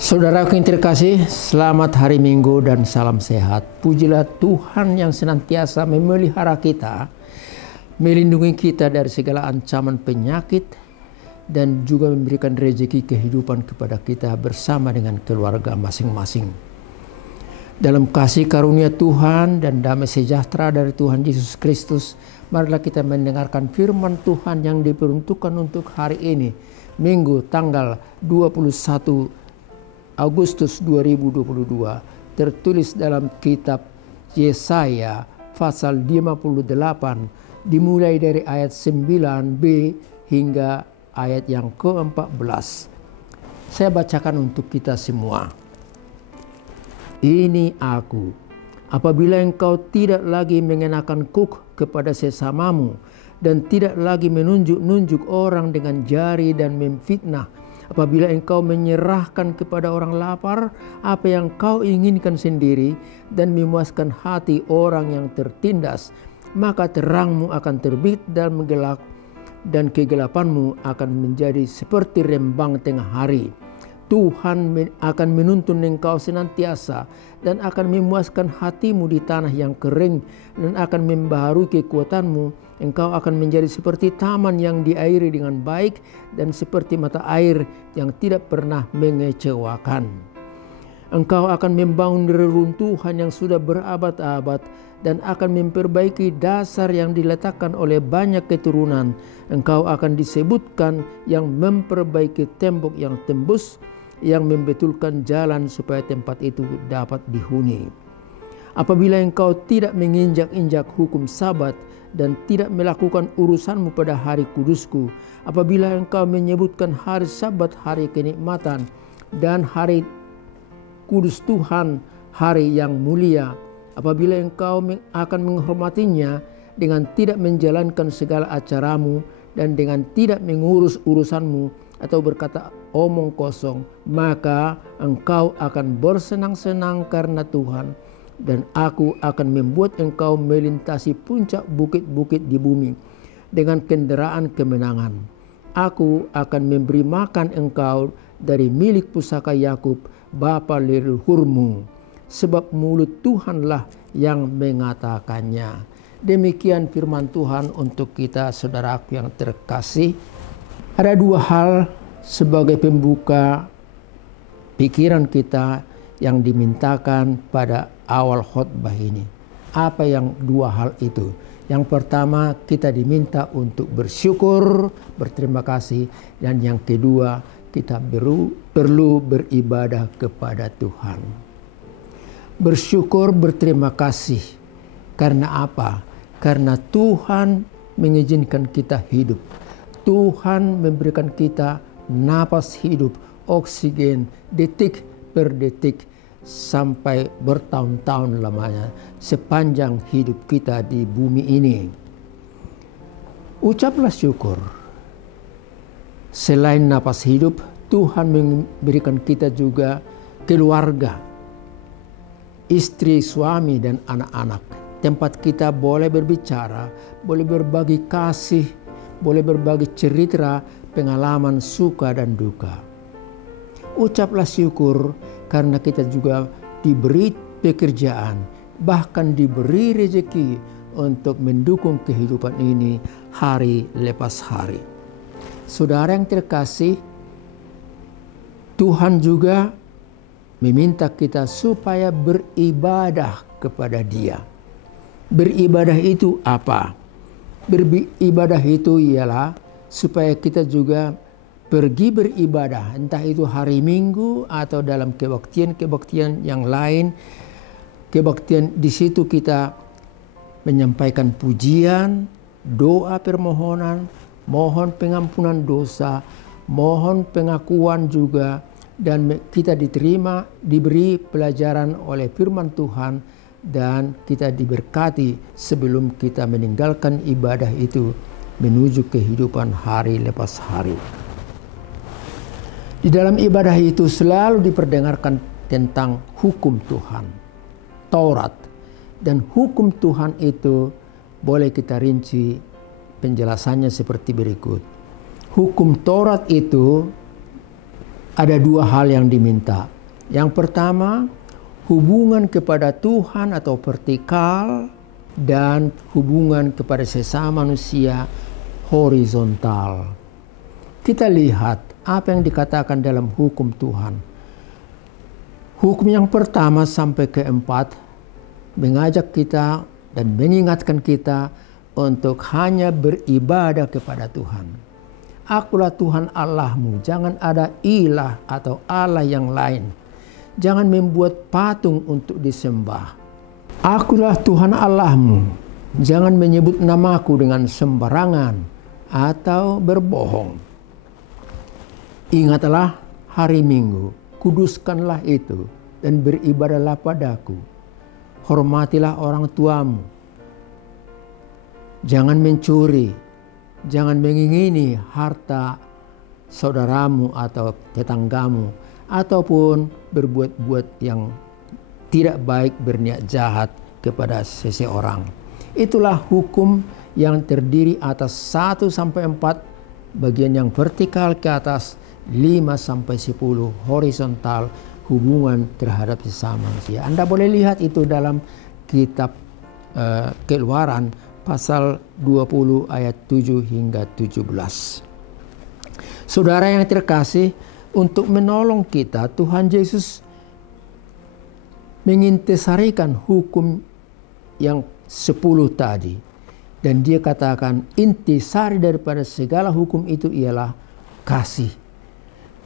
Saudaraku yang terkasih, selamat hari Minggu dan salam sehat. Pujilah Tuhan yang senantiasa memelihara kita, melindungi kita dari segala ancaman penyakit, dan juga memberikan rezeki kehidupan kepada kita bersama dengan keluarga masing-masing. Dalam kasih karunia Tuhan dan damai sejahtera dari Tuhan Yesus Kristus, marilah kita mendengarkan firman Tuhan yang diperuntukkan untuk hari ini, Minggu tanggal 21 Agustus 2022, tertulis dalam kitab Yesaya pasal 58 dimulai dari ayat 9b hingga ayat yang ke-14. Saya bacakan untuk kita semua. Ini aku, apabila engkau tidak lagi mengenakan kuk kepada sesamamu dan tidak lagi menunjuk-nunjuk orang dengan jari dan memfitnah, apabila engkau menyerahkan kepada orang lapar apa yang kau inginkan sendiri dan memuaskan hati orang yang tertindas, maka terangmu akan terbit dalam gelap dan kegelapanmu akan menjadi seperti rembang tengah hari. Tuhan akan menuntun engkau senantiasa dan akan memuaskan hatimu di tanah yang kering dan akan membaharui kekuatanmu. Engkau akan menjadi seperti taman yang diairi dengan baik dan seperti mata air yang tidak pernah mengecewakan. Engkau akan membangun reruntuhan yang sudah berabad-abad dan akan memperbaiki dasar yang diletakkan oleh banyak keturunan. Engkau akan disebutkan yang memperbaiki tembok yang tembus, yang membetulkan jalan supaya tempat itu dapat dihuni. Apabila engkau tidak menginjak-injak hukum Sabat dan tidak melakukan urusanmu pada hari kudusku, apabila engkau menyebutkan hari Sabat hari kenikmatan dan hari kudus Tuhan hari yang mulia, apabila engkau akan menghormatinya dengan tidak menjalankan segala acaramu dan dengan tidak mengurus urusanmu atau berkata omong kosong, maka engkau akan bersenang-senang karena Tuhan, dan aku akan membuat engkau melintasi puncak bukit-bukit di bumi dengan kendaraan kemenangan. Aku akan memberi makan engkau dari milik pusaka Yakub, bapa leluhurmu, sebab mulut Tuhanlah yang mengatakannya. Demikian firman Tuhan untuk kita, saudaraku yang terkasih. Ada dua hal sebagai pembuka pikiran kita yang dimintakan pada awal khotbah ini. Apa yang dua hal itu? Yang pertama, kita diminta untuk bersyukur, berterima kasih, dan yang kedua, kita perlu beribadah kepada Tuhan. Bersyukur, berterima kasih. Karena apa? Karena Tuhan mengizinkan kita hidup. Tuhan memberikan kita napas hidup, oksigen, detik per detik, sampai bertahun-tahun lamanya sepanjang hidup kita di bumi ini. Ucaplah syukur. Selain napas hidup, Tuhan memberikan kita juga keluarga, istri, suami, dan anak-anak. Tempat kita boleh berbicara, boleh berbagi kasih, boleh berbagi cerita, pengalaman suka dan duka. Ucaplah syukur karena kita juga diberi pekerjaan, bahkan diberi rezeki untuk mendukung kehidupan ini hari lepas hari. Saudara yang terkasih, Tuhan juga meminta kita supaya beribadah kepada Dia. Beribadah itu apa? Beribadah itu ialah supaya kita juga pergi beribadah, entah itu hari Minggu atau dalam kebaktian-kebaktian yang lain. Kebaktian di situ kita menyampaikan pujian, doa permohonan, mohon pengampunan dosa, mohon pengakuan juga, dan kita diberi pelajaran oleh firman Tuhan, dan kita diberkati sebelum kita meninggalkan ibadah itu menuju kehidupan hari lepas hari. Di dalam ibadah itu selalu diperdengarkan tentang hukum Tuhan, Taurat. Dan hukum Tuhan itu boleh kita rinci penjelasannya seperti berikut. Hukum Taurat itu ada dua hal yang diminta. Yang pertama, hubungan kepada Tuhan atau vertikal, dan hubungan kepada sesama manusia horizontal. Kita lihat apa yang dikatakan dalam hukum Tuhan. Hukum yang pertama sampai keempat mengajak kita dan mengingatkan kita untuk hanya beribadah kepada Tuhan. Akulah Tuhan Allahmu, jangan ada ilah atau Allah yang lain. Jangan membuat patung untuk disembah. Akulah Tuhan Allahmu, jangan menyebut namaku dengan sembarangan atau berbohong. Ingatlah hari Minggu, kuduskanlah itu dan beribadahlah padaku. Hormatilah orang tuamu. Jangan mencuri, jangan mengingini harta saudaramu atau tetanggamu, ataupun berbuat-buat yang tidak baik, berniat jahat kepada seseorang. Itulah hukum yang terdiri atas 1-4, bagian yang vertikal ke atas, 5-10 horizontal, hubungan terhadap sesama manusia. Anda boleh lihat itu dalam kitab Keluaran pasal 20 ayat 7 hingga 17. Saudara yang terkasih, untuk menolong kita, Tuhan Yesus mengintisarikan hukum yang 10 tadi. Dan dia katakan intisari daripada segala hukum itu ialah kasih.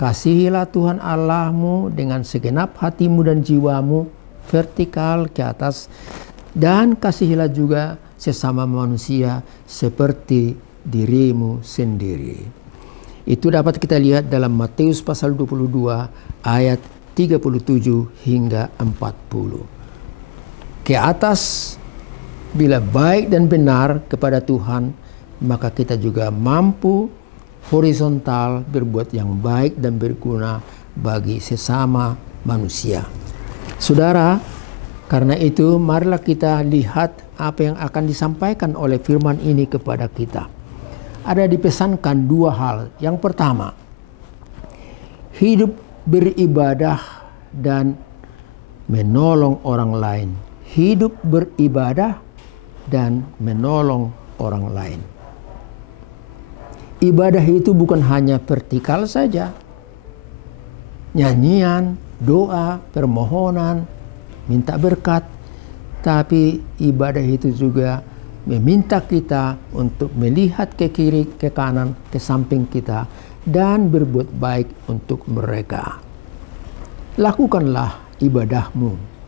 Kasihilah Tuhan Allahmu dengan segenap hatimu dan jiwamu, vertikal ke atas. Dan kasihilah juga sesama manusia seperti dirimu sendiri. Itu dapat kita lihat dalam Matius pasal 22 ayat 37 hingga 40. Ke atas, bila baik dan benar kepada Tuhan, maka kita juga mampu horizontal berbuat yang baik dan berguna bagi sesama manusia. Saudara, karena itu marilah kita lihat apa yang akan disampaikan oleh firman ini kepada kita. Ada dipesankan dua hal. Yang pertama, hidup beribadah dan menolong orang lain. Hidup beribadah dan menolong orang lain. Ibadah itu bukan hanya vertikal saja. Nyanyian, doa, permohonan, minta berkat. Tapi ibadah itu juga meminta kita untuk melihat ke kiri, ke kanan, ke samping kita, dan berbuat baik untuk mereka. Lakukanlah ibadahmu.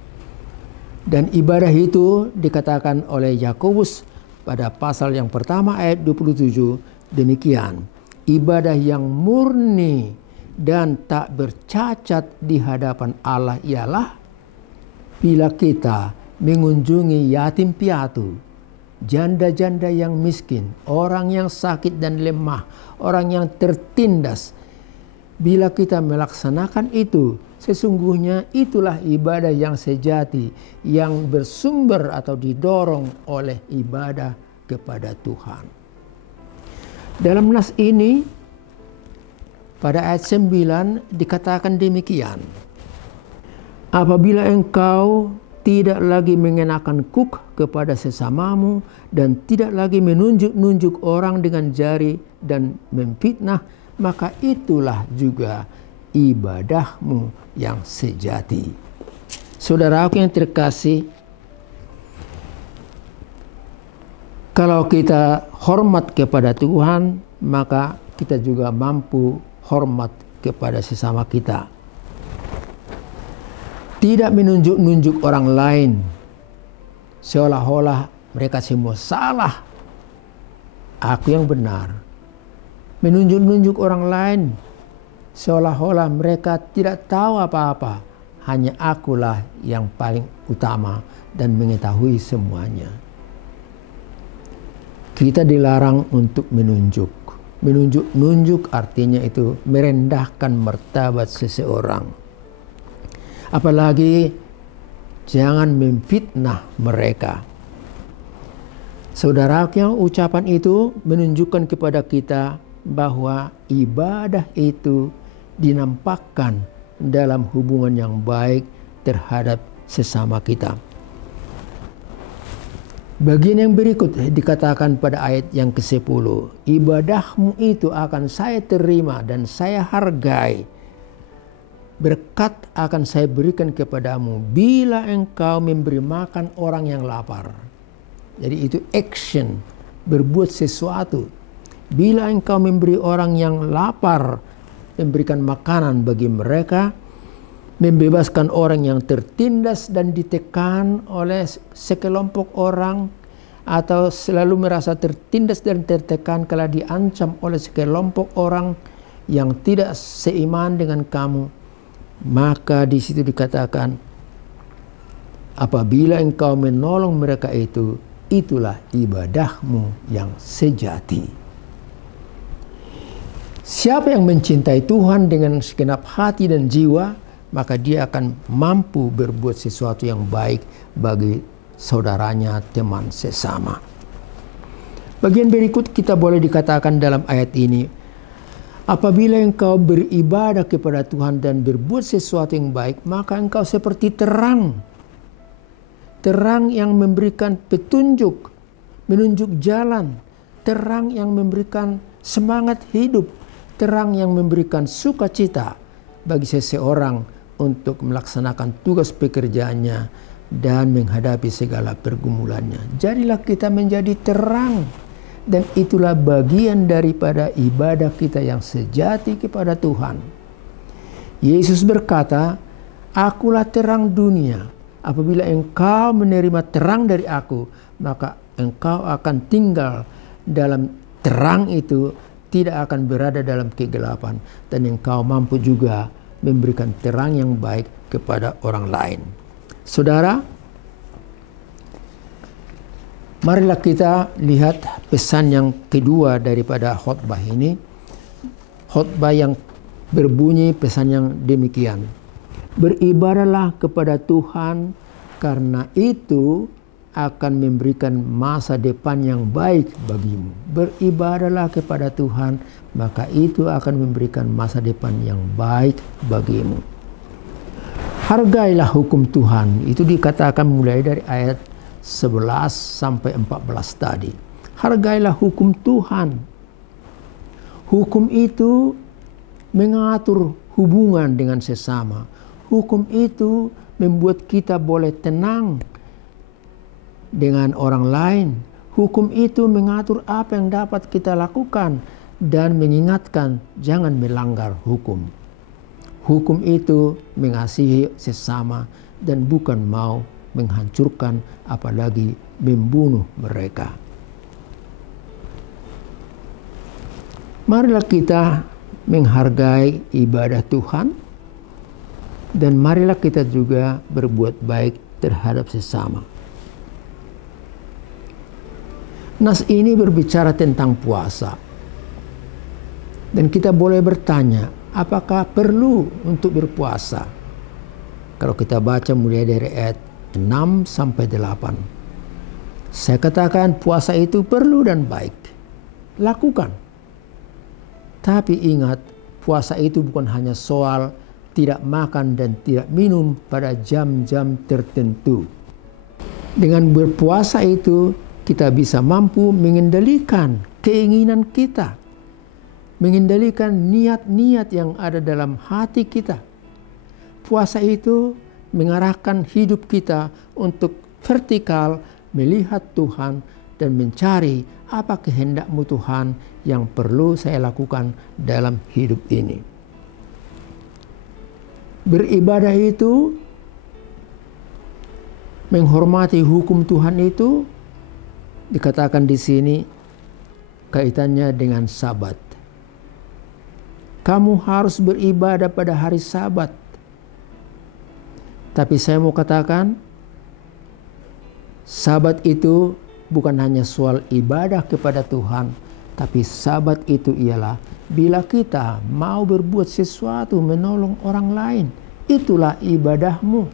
Dan ibadah itu dikatakan oleh Yakobus pada pasal yang pertama ayat 27 demikian. Ibadah yang murni dan tak bercacat di hadapan Allah ialah bila kita mengunjungi yatim piatu, janda-janda yang miskin, orang yang sakit dan lemah, orang yang tertindas. Bila kita melaksanakan itu, sesungguhnya itulah ibadah yang sejati, yang bersumber atau didorong oleh ibadah kepada Tuhan. Dalam nas ini, pada ayat 9 dikatakan demikian. Apabila engkau tidak lagi mengenakan kuk kepada sesamamu dan tidak lagi menunjuk-nunjuk orang dengan jari dan memfitnah, maka itulah juga ibadahmu yang sejati. Saudaraku yang terkasih, kalau kita hormat kepada Tuhan, maka kita juga mampu hormat kepada sesama kita. Tidak menunjuk-nunjuk orang lain seolah-olah mereka semua salah, aku yang benar. Menunjuk-nunjuk orang lain seolah-olah mereka tidak tahu apa-apa, hanya akulah yang paling utama dan mengetahui semuanya. Kita dilarang untuk menunjuk. Menunjuk-nunjuk artinya itu merendahkan martabat seseorang. Apalagi jangan memfitnah mereka. Saudara, yang ucapan itu menunjukkan kepada kita bahwa ibadah itu dinampakkan dalam hubungan yang baik terhadap sesama kita. Bagian yang berikut dikatakan pada ayat yang ke-10. Ibadahmu itu akan saya terima dan saya hargai. Berkat akan saya berikan kepadamu bila engkau memberi makan orang yang lapar. Jadi itu action, berbuat sesuatu. Bila engkau memberi orang yang lapar, memberikan makanan bagi mereka, membebaskan orang yang tertindas dan ditekan oleh sekelompok orang, atau selalu merasa tertindas dan tertekan kalau diancam oleh sekelompok orang yang tidak seiman dengan kamu, maka di situ dikatakan apabila engkau menolong mereka itu, itulah ibadahmu yang sejati. Siapa yang mencintai Tuhan dengan segenap hati dan jiwa, maka dia akan mampu berbuat sesuatu yang baik bagi saudaranya, teman sesama. Bagian berikut kita boleh dikatakan dalam ayat ini, apabila engkau beribadah kepada Tuhan dan berbuat sesuatu yang baik, maka engkau seperti terang. Terang yang memberikan petunjuk, menunjuk jalan. Terang yang memberikan semangat hidup. Terang yang memberikan sukacita bagi seseorang untuk melaksanakan tugas pekerjaannya dan menghadapi segala pergumulannya. Jadilah kita menjadi terang, dan itulah bagian daripada ibadah kita yang sejati kepada Tuhan. Yesus berkata, akulah terang dunia. Apabila engkau menerima terang dari aku, maka engkau akan tinggal dalam terang itu, tidak akan berada dalam kegelapan, dan engkau mampu juga memberikan terang yang baik kepada orang lain. Saudara, marilah kita lihat pesan yang kedua daripada khotbah ini. Khotbah yang berbunyi pesan yang demikian. Beribadahlah kepada Tuhan, karena itu akan memberikan masa depan yang baik bagimu. Beribadahlah kepada Tuhan, maka itu akan memberikan masa depan yang baik bagimu. Hargailah hukum Tuhan. Itu dikatakan mulai dari ayat 11 sampai 14 tadi. Hargailah hukum Tuhan. Hukum itu mengatur hubungan dengan sesama. Hukum itu membuat kita boleh tenang dengan orang lain. Hukum itu mengatur apa yang dapat kita lakukan dan mengingatkan jangan melanggar hukum. Hukum itu mengasihi sesama dan bukan mau menghancurkan apalagi membunuh mereka. Marilah kita menghargai ibadah Tuhan, dan marilah kita juga berbuat baik terhadap sesama. Nas ini berbicara tentang puasa. Dan kita boleh bertanya, apakah perlu untuk berpuasa? Kalau kita baca mulai dari ayat 6 sampai 8. Saya katakan puasa itu perlu dan baik. Lakukan. Tapi ingat, puasa itu bukan hanya soal tidak makan dan tidak minum pada jam-jam tertentu. Dengan berpuasa itu, kita bisa mampu mengendalikan keinginan kita, mengendalikan niat-niat yang ada dalam hati kita. Puasa itu mengarahkan hidup kita untuk vertikal, melihat Tuhan dan mencari apa kehendak-Mu Tuhan yang perlu saya lakukan dalam hidup ini. Beribadah itu, menghormati hukum Tuhan itu, dikatakan di sini kaitannya dengan Sabat. Kamu harus beribadah pada hari Sabat. Tapi saya mau katakan, Sabat itu bukan hanya soal ibadah kepada Tuhan, tapi Sabat itu ialah bila kita mau berbuat sesuatu menolong orang lain. Itulah ibadahmu.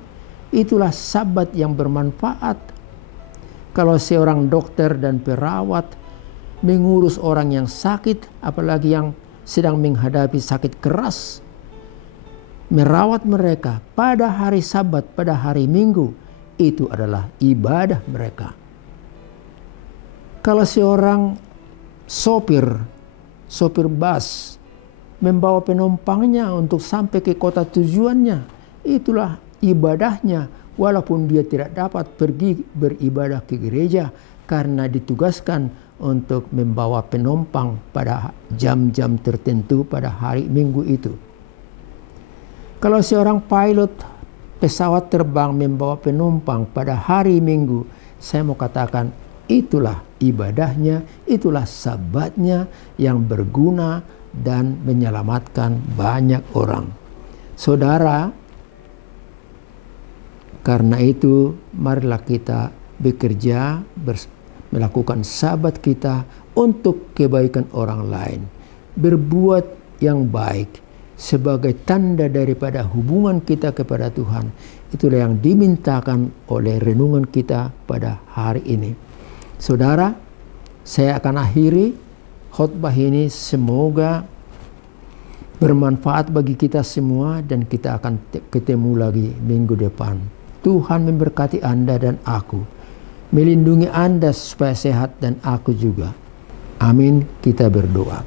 Itulah Sabat yang bermanfaat. Kalau seorang dokter dan perawat mengurus orang yang sakit, apalagi yang sedang menghadapi sakit keras, merawat mereka pada hari Sabat, pada hari Minggu, itu adalah ibadah mereka. Kalau seorang sopir bus membawa penumpangnya untuk sampai ke kota tujuannya, itulah ibadahnya, walaupun dia tidak dapat pergi beribadah ke gereja karena ditugaskan untuk membawa penumpang pada jam-jam tertentu pada hari Minggu itu. Kalau seorang pilot pesawat terbang membawa penumpang pada hari Minggu, saya mau katakan itulah ibadahnya, itulah Sabatnya yang berguna dan menyelamatkan banyak orang. Saudara, karena itu marilah kita bekerja, melakukan Sabat kita untuk kebaikan orang lain. Berbuat yang baik sebagai tanda daripada hubungan kita kepada Tuhan. Itulah yang dimintakan oleh renungan kita pada hari ini. Saudara, saya akan akhiri khotbah ini, semoga bermanfaat bagi kita semua dan kita akan ketemu lagi minggu depan. Tuhan memberkati Anda dan aku, melindungi Anda supaya sehat dan aku juga. Amin. Kita berdoa.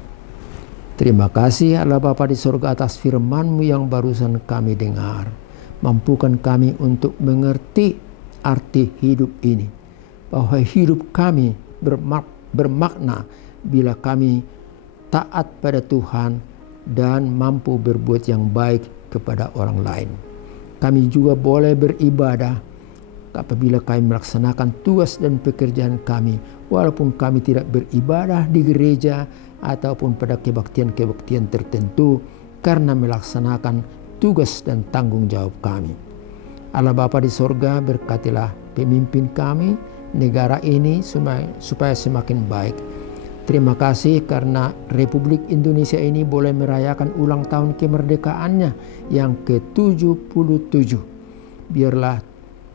Terima kasih Allah Bapa di surga atas firman-Mu yang barusan kami dengar. Mampukan kami untuk mengerti arti hidup ini, bahwa hidup kami bermakna bila kami taat pada Tuhan dan mampu berbuat yang baik kepada orang lain. Kami juga boleh beribadah apabila kami melaksanakan tugas dan pekerjaan kami, walaupun kami tidak beribadah di gereja ataupun pada kebaktian-kebaktian tertentu, karena melaksanakan tugas dan tanggung jawab kami. Allah Bapa di sorga, berkatilah pemimpin kami, negara ini supaya semakin baik. Terima kasih karena Republik Indonesia ini boleh merayakan ulang tahun kemerdekaannya yang ke-77. Biarlah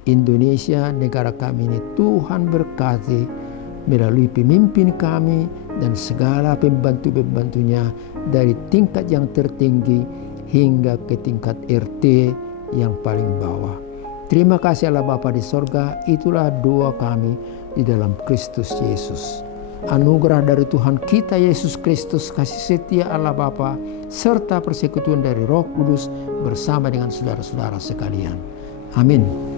Indonesia, negara kami ini, Tuhan berkati melalui pemimpin kami dan segala pembantu-pembantunya dari tingkat yang tertinggi hingga ke tingkat RT yang paling bawah. Terima kasih Allah Bapa di sorga, itulah doa kami di dalam Kristus Yesus. Anugerah dari Tuhan kita Yesus Kristus, kasih setia Allah Bapa, serta persekutuan dari Roh Kudus bersama dengan saudara-saudara sekalian. Amin.